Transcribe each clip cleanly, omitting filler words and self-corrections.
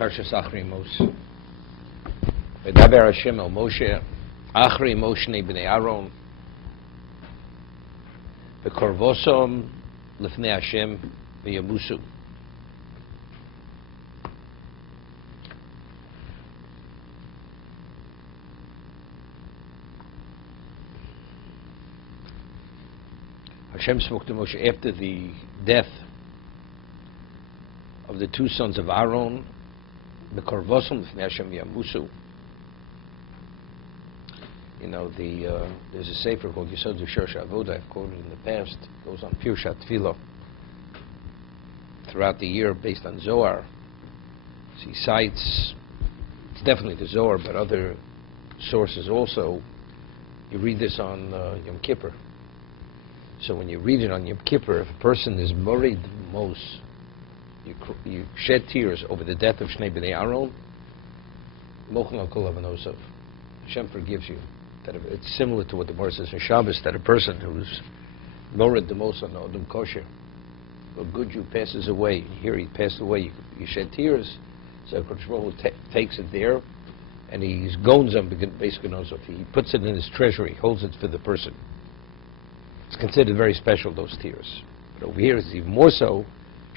parshas Achrei Moshe. V'daber Hashem el Moshe, Achrei Moshe b'nei Aaron, v'korvosom lifnei Hashem v'yamusu. Hashem spoke to Moshe after the death of the two sons of Aaron, the Korvosim Lifnei Hashem Yamusu. You know, there's a sefer called Yesod Shorsh Avoda, I've quoted in the past, it goes on Pirshat Tefillah throughout the year based on Zohar. So he cites, it's definitely the Zohar, but other sources also. You read this on Yom Kippur. So when you read it on Yom Kippur, if a person is morid mos, you shed tears over the death of Shnei B'nei Aaron, Mochen al kol avanosav. Hashem forgives you. That it's similar to what the Gemara says in Shabbos, that a person who's morid the mos on Odom kosher, a good Jew passes away, here he passed away, you shed tears, so Kodesh Baruch Hu takes it there, and he's gonzam basically he puts it in his treasury, holds it for the person. It's considered very special, those tears. But over here, it's even more so.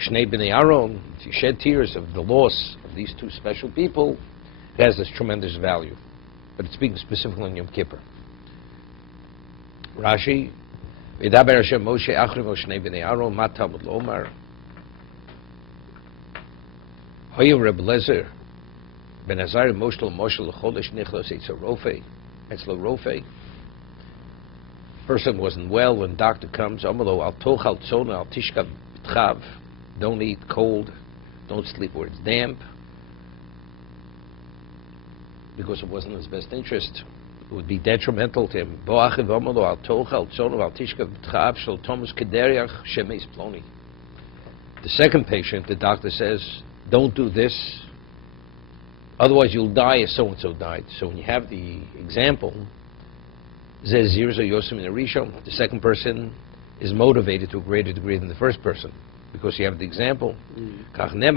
Shnei B'nei Aaron, if you shed tears of the loss of these two special people, it has this tremendous value. But it's speaking specifically on Yom Kippur. Rashi, V'daber Hashem Moshe Achrei Moshe Shnei B'nei Aaron, Ma Talmud Lomar, Hoyev Reb Lezer, Ben Azar Moshe Moshe L'chodesh Nichlos Eitzel Rofei. Person wasn't well when doctor comes. Amalo al tochal tzona al tishkav b'tchav. Don't eat cold. Don't sleep where it's damp. Because it wasn't in his best interest. It would be detrimental to him. Bo'achiv amalo al tochal tzona al tishkav b'tchav shel tomus kederiach shemeis ploni. The second patient, the doctor says, don't do this. Otherwise you'll die as so-and-so died. So when you have the example, the second person is motivated to a greater degree than the first person because you have the example. Because over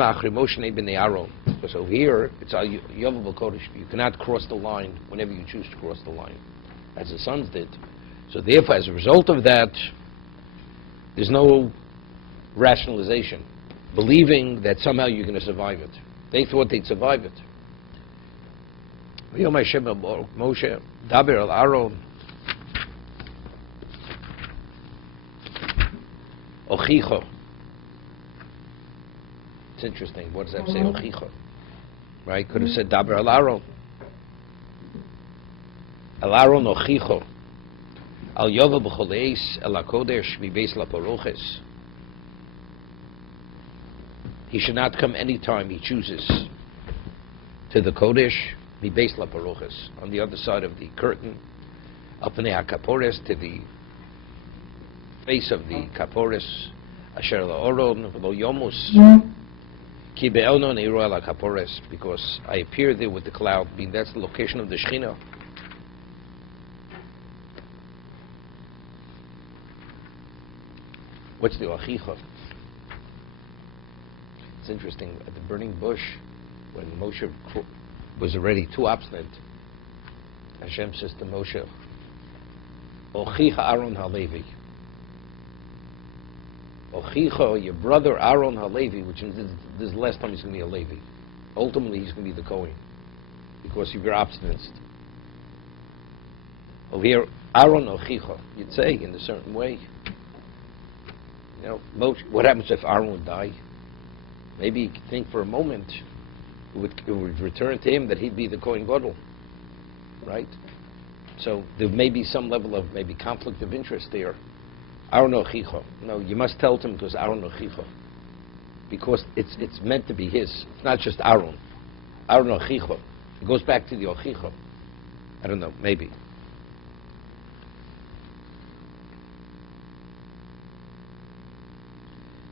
here, it's Yovavul Kodesh. You cannot cross the line whenever you choose to cross the line, as the sons did. So therefore, as a result of that, there's no rationalization, believing that somehow you're going to survive it. They thought they'd survive it. Moshe, Daber al Aaron, Ochicho. It's interesting. What does that say, Ochicho? Right? Could have said Daber al Aaron. Al Aaron Ochicho. Al Yova b'choleis el HaKodesh mibeis laparoches. He should not come any time he chooses to the Kodesh mibeis laparoches, on the other side of the curtain, apnei HaKapores, to the face of the Kapores, Asher La'oron V'lo Yomus, Ki Be'ono Neiru Ala Kapores, because I appear there with the cloud, being that's the location of the Shechina. What's the Achicha? It's interesting, at the burning bush, when Moshe was already too obstinate, Hashem says to Moshe, Ochicha Aaron HaLevi, Ochicha, your brother Aaron HaLevi, which means this is the last time he's going to be a Levi. Ultimately, he's going to be the Kohen, because of your obstinance. Over here, Aaron Ochicha, you'd say in a certain way. You know, what happens if Aaron would die? Maybe you could think for a moment it would return to him that he'd be the Kohen Gadol, right? So there may be some level of maybe conflict of interest there. Aaron Ochicha. No, you must tell him it was Aaron Ochicha, because it's meant to be his. It's not just Aaron. Aaron Ochicha. It goes back to the Ochicha. I don't know, maybe.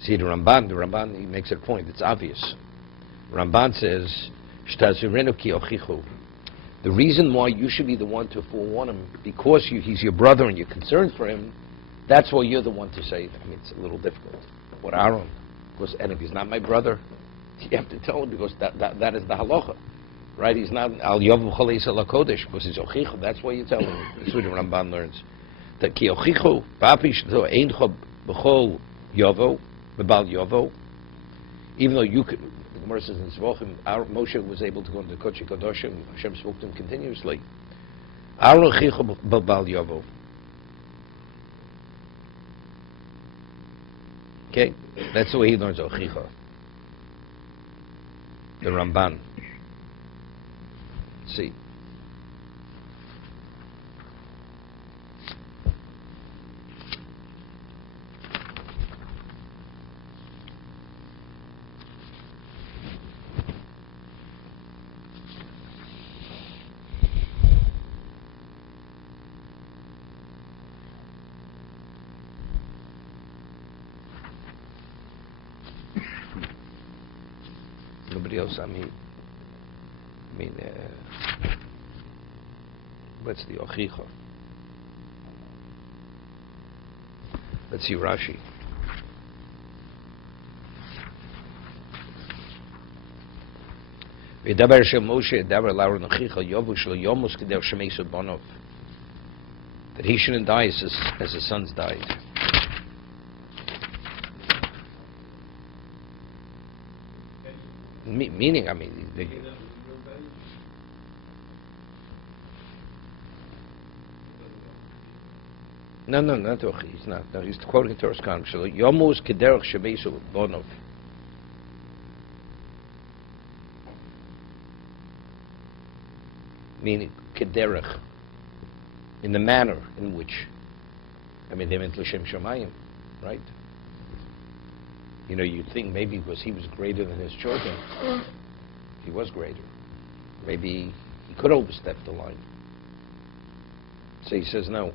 See, the Ramban, he makes a point. It's obvious. Ramban says, "Shtazirenu ki Ochichu." The reason why you should be the one to forewarn him, because he's your brother and you're concerned for him, that's why you're the one to say it. I mean, it's a little difficult. What Aaron? Because, and if he's not my brother, You have to tell him because that is the halacha, right? He's not al yovu chalei sel hakodesh because he's ochicha. That's why you tell him. That's what the Ramban learns. That ki ochicho papish to eincho b'chol yovo b'bal yovo. Even though you could, the Gemara says in Zvachim, Moshe was able to go into Kodesh Kodoshim. Hashem spoke to him continuously. Aaron ochicho b'bal yovo. Okay, that's the way he learns ochicha. The Ramban. See. Nobody else, what's the Ochicha? Let's see Rashi. V'daber shel Moshe, daber l'Aaron Ochicha, yovu shel yomus k'der shemeisu bonov. That he shouldn't die as his sons died. Meaning, no, not Ochi. He's not. No, he's quoting Torah's Kanam. Yomus kederach shemeisu bonov. Meaning kederach, in the manner in which. They meant l'shem shamayim, right? You'd think maybe because he was greater than his children, he was greater. Maybe he could overstep the line. So he says no.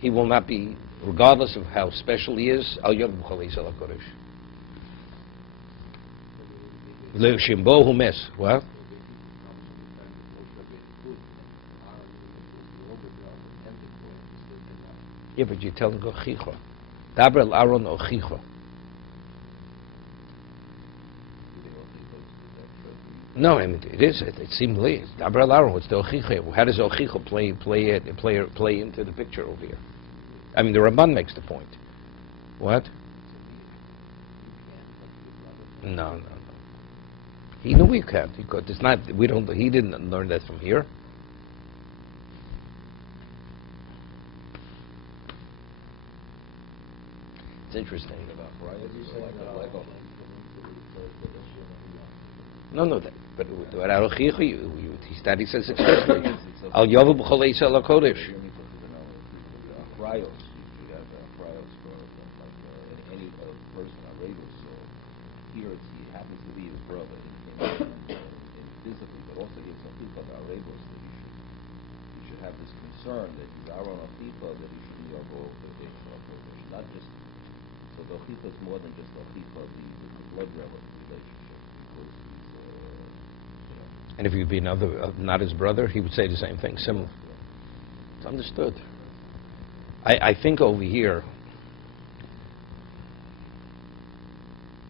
He will not be, regardless of how special he is, al yom b'chalei sel hakodesh. Le'shimbo hu mes. What? Yeah, but you're telling ochicha. Daber el Aaron ochicha. No, it is. It seemed late. Daber el Aaron. What's the ochicha? How does ochicha play into the picture over here? The Ramban makes the point. What? No. He knew he can't. It's not. We don't. He didn't learn that from here. It's interesting. No, but without ochicha, he says expressly. Al yovu b'chalei sel hakodesh. Achrei, you have Achrei for any person Arabos. So here he happens to be his brother in physically, but also he has some people that are Arabos that he should have this concern that he's Aaron Achipa, that he should be Avo Kodesh, not just. So the Achipa is more than just Achipa, the blood relative relationship, because he's And if he'd be not his brother, he would say the same thing, similar. It's understood. I think over here,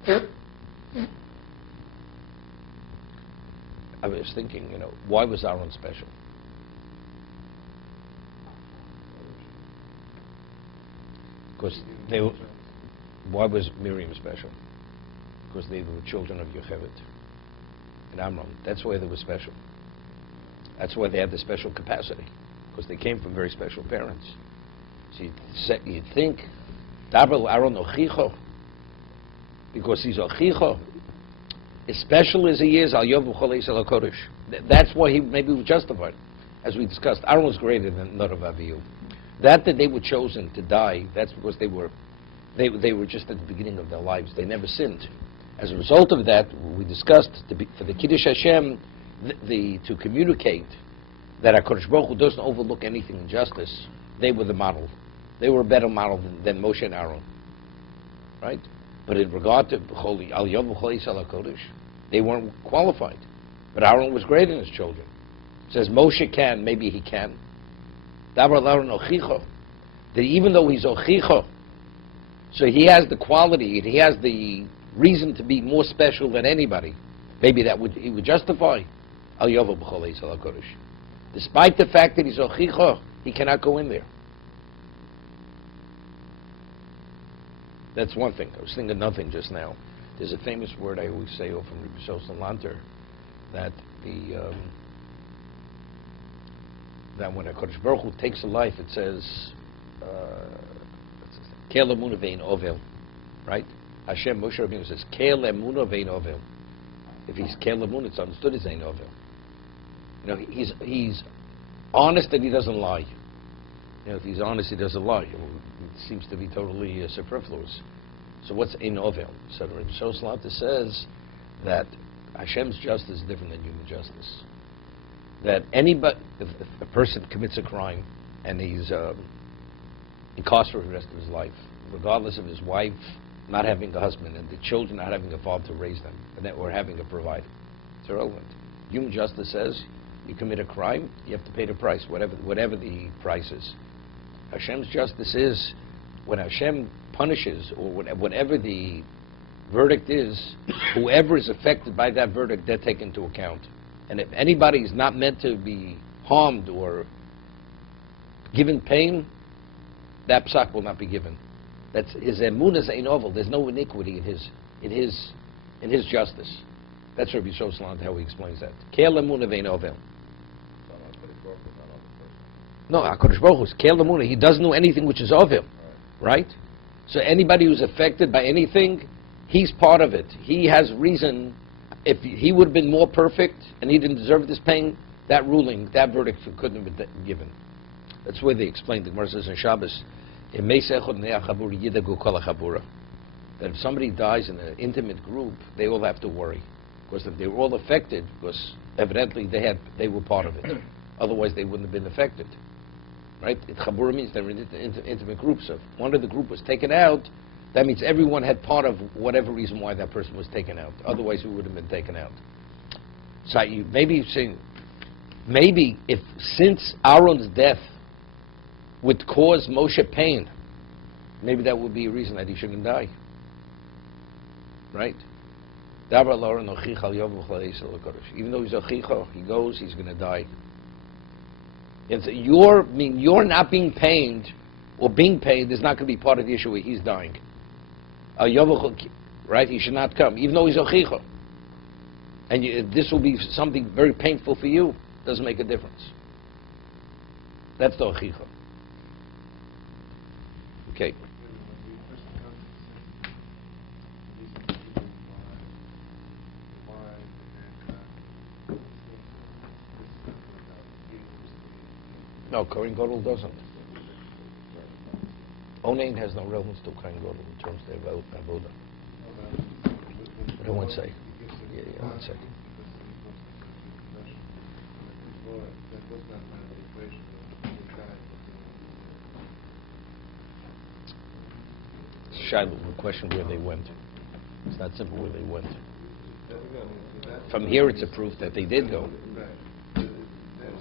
I was thinking, why was Aaron special? Because why was Miriam special? Because they were children of Yocheved and Amram. That's why they were special. That's why they had the special capacity, because they came from very special parents. So you'd think, Daber Aaron Ochicha, because he's Ochicha, as special as he is, Al Yovu Chalei Sel HaKodesh. That's why he maybe was justified, as we discussed. Aaron was greater than Nadav Avihu. That they were chosen to die, that's because they were just at the beginning of their lives. They never sinned. As a result of that, we discussed for the Kiddush Hashem, to communicate that HaKadosh Baruch Hu doesn't overlook anything in justice. They were the model. They were a better model than Moshe and Aaron, right? But in regard to Al Yom V'Cholei Sel HaKodesh, they weren't qualified. But Aaron was great in his children. It says Moshe can, maybe he can. Dabar Aaron Ochicha, that even though he's Ochicha, so he has the quality, and he has the reason to be more special than anybody, maybe he would justify Al Yovel B'chol Eis Al HaKodesh. Despite the fact that he's Ochicha, he cannot go in there. That's one thing. I was thinking nothing just now. There's a famous word I always say from Rabbi Shosel Lanter, that that when a Kodesh Baruch Hu takes a life, it says, Kel Emunah Vein Ovel, right? Hashem, Moshe Rabbeinu says, Kel Emunah Vein Ovel. If he's Kel Emunah, it's understood as Vein Ovel. You know, he's honest and he doesn't lie. You know, if he's honest, he doesn't lie. It seems to be totally superfluous. So what's Ein Ovel? So Rabbi Shosel Lanter says that Hashem's justice is different than human justice. That anybody, if a person commits a crime and he's incarcerated for the rest of his life, regardless of his wife not having a husband and the children not having a father to raise them, or having a provider, it's irrelevant. Human justice says you commit a crime, you have to pay the price, whatever the price is. Hashem's justice is when Hashem punishes, or whatever the verdict is, whoever is affected by that verdict, they're taken into account. And if anybody is not meant to be harmed or given pain, that psak will not be given. That's his emunah ein ovel. There's no iniquity in his justice. That's Rabbi Shosel Lanter how he explains that. Kel emunah vein ovel. No, HaKadosh Baruch Hu is Kel emunah. He doesn't know anything which is ovel, right? So anybody who's affected by anything, he's part of it. He has reason. If he would have been more perfect and he didn't deserve this pain, that ruling, that verdict couldn't have been given. That's where they explained. The Gemara says in Shabbos, that if somebody dies in an intimate group, they all have to worry. Because if they were all affected, because evidently they were part of it. Otherwise they wouldn't have been affected. Right? Chabura means they were in intimate groups. So if one of the group was taken out, that means everyone had part of whatever reason why that person was taken out. Otherwise, he would have been taken out. So maybe you're saying, maybe if since Aaron's death would cause Moshe pain, maybe that would be a reason that he shouldn't die. Right? Even though he's Achicha, he goes, he's going to die. And so you're not being pained, or being pained is not going to be part of the issue where he's dying. Right? He should not come, even though he's Achicha. And this will be something very painful for you. Doesn't make a difference. That's the Achicha. Okay. No, Kohen Gadol doesn't. Onain has no relevance to Kohen Gadol in terms of Avodah. One second. Yeah, 1 second. Shiloh, the question where they went. It's not simple where they went. From here it's a proof that they did go.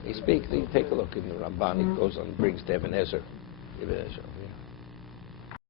They speak, they take a look in the Ramban, it goes on, brings to Ibn Ezra.